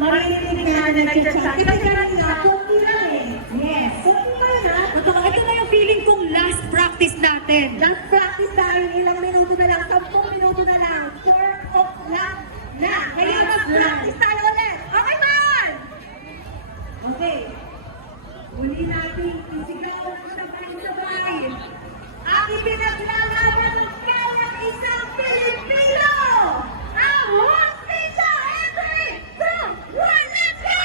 maririnig na nag-chat. Diba ganun nga, kunti lang eh. Yes, kunti pa na. Ito na yung feeling kong last practice natin. Last practice tayo, ilang minuto na lang, 10 minuto na lang. 4 o'clock na. Kaya mag-practice tayo ulit. Okay, man? Okay. Uli natin isigaw ng sabay-sabay. Aking pinaglalaban ng kayang isang Pilipino! Ang hustisya! And 3, 2, 1, let's go!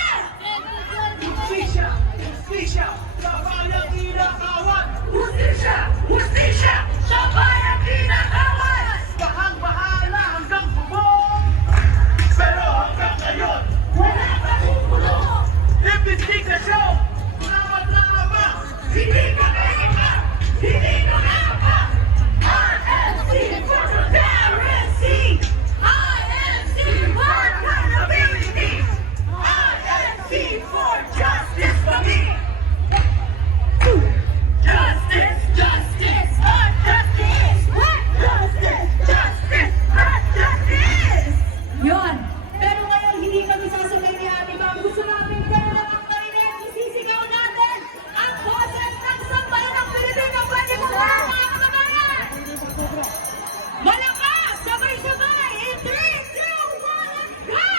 Hustisya! Hustisya! Sa bayang kinakawan! Hustisya! Hustisya! Sa bayang kinakawan! Bahang-bahala hanggang bubong! Pero hanggang ngayon, Wala pa kukulong! investigasyon! Tama-tama! Hindi ka iba! Hindi ka iba! RNC for transparency! INC for accountability! INC for justice for me! Justice! Justice! Hot justice! What? Justice! Justice! Hot justice! Yun. Pero ngayon, hindi kami sasabay ni Ate Bang. Gusto namin kayo na ang karinig. Isisigaw natin ang boses ng sambayan ng Pilipino. Pwede mo ba, mga kababayan? Malakas! Sabay-sabay! In 3, 2, 1, go!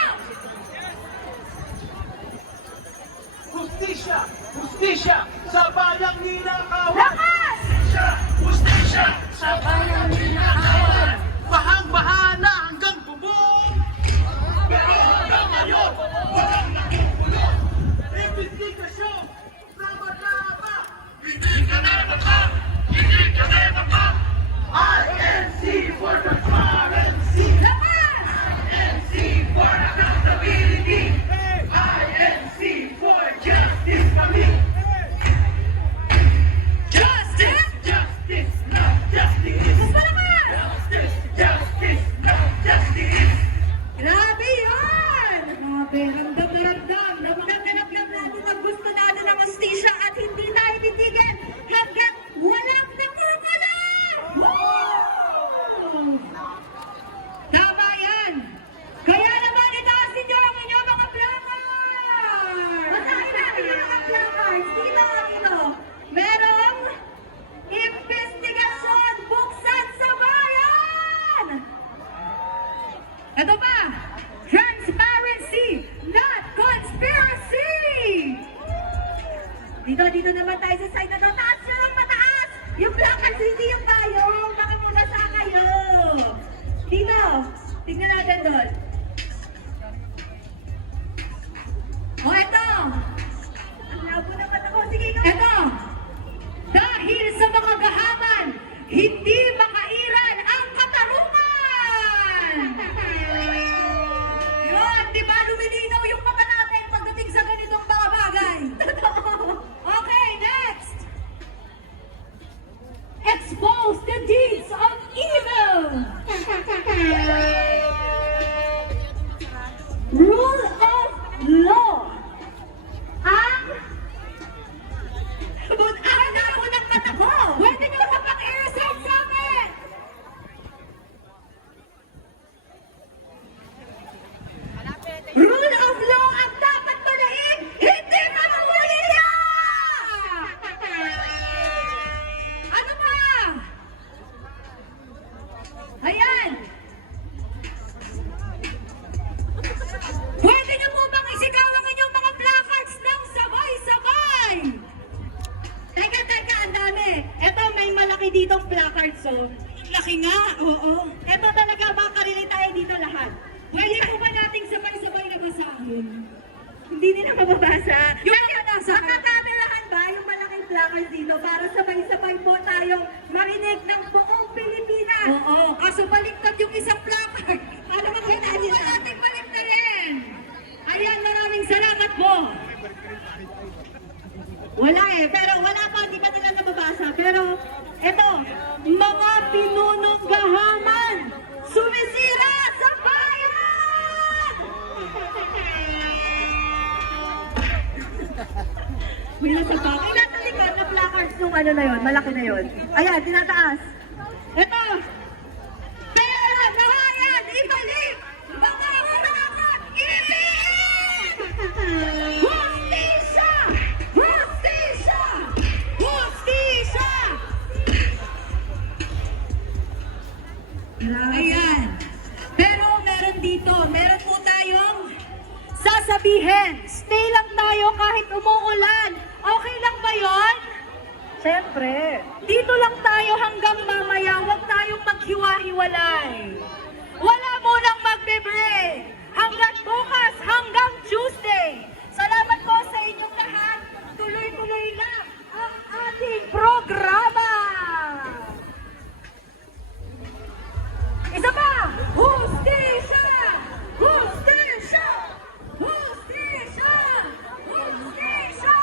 Hustisya! Hustisya! Sa bayang ninakawan! Lakas! Hustisya! Hustisya! Sa Bayang ninakawan! bahang-bahala hanggang bubong! Pero hanggang ngayon, walang nakukulong! Investigasyon! Tama-tama! Hindi ka na mata! Hindi ka na mata! INC for transparency! Lakas! INC for accountability! INC for justice kami! Justice! Justice! Not justice! Mas malakas! Justice! Justice! Not justice! Grabe yun! Grabe, ramdam na ramdam. Ramdam na ramdam natin ang gusto natin ng hustisya at hindi tayo titigil hanggang walang nakukulong! Tama yan. Kaya naman itaas ninyo ang inyong mga placards. Basahin natin yung mga placards. Dito. Merong investigasyon buksan sa bayan! Ito pa, transparency, not conspiracy! Dito naman tayo sa side na to. Taas na lang mataas! Yung placards, hindi yung payong. Baka mabasa kayo. Dito. Tignan natin doon. O ito, Ang labo naman ako. Sige, ikaw. ito, dahil sa mga gahaman, hindi makairan ang katarungan! Yun, di ba lumilinaw yung mata natin pagdating sa ganitong mga bagay? Okay, next! Expose the deeds of evil! Rule of law! Ang Ang labo ng mata ko. pwede nyo na pang-i-recite sa amin! Rule of law ang dapat malahin. Hindi ka mawalila! Ano pa? Ayan! Pwede niyo po bang isigaw ang inyong mga placards ng sabay-sabay? Teka, ang dami. Ito, may malaki ditong placards, oh. Laki nga, oo. Ito talaga, makarelate tayo dito lahat. Pwede po ba nating sabay-sabay na basahin? Hindi nila mababasa. Yung mga nasa Nakakamerahan ba yung malaking placards dito para sabay-sabay po tayong marinig ng buong Pilipinas? Oo, kaso baliktad yung isang placard. Ano bang Pwede kailangan po ba nila? nating baliktarin? Ayan, maraming salamat po. Wala eh, pero wala pa, hindi pa nila nababasa. Pero, eto, mga pinunong gahaman, sumisira sa bayan! May nasa pa. May nasa likod na placards nung ano na yun, malaki na yun. Ayan, tinataas. Eto, pera, bahayan, ibalik! Mga harapan, ibig! Hustisya! Hustisya! Hustisya! Ayan. Pero meron po tayong sasabihin. Stay lang tayo kahit umuulan. Okay lang ba yon? Siyempre. Dito lang tayo hanggang mamaya. Huwag tayong maghiwa-hiwalay. Wala munang magbe-break. Hanggang bukas, hanggang Tuesday. Salamat po sa inyong lahat. Tuloy-tuloy lang ang ating programa. Isa pa! Hustisya! Hustisya! Hustisya! Hustisya!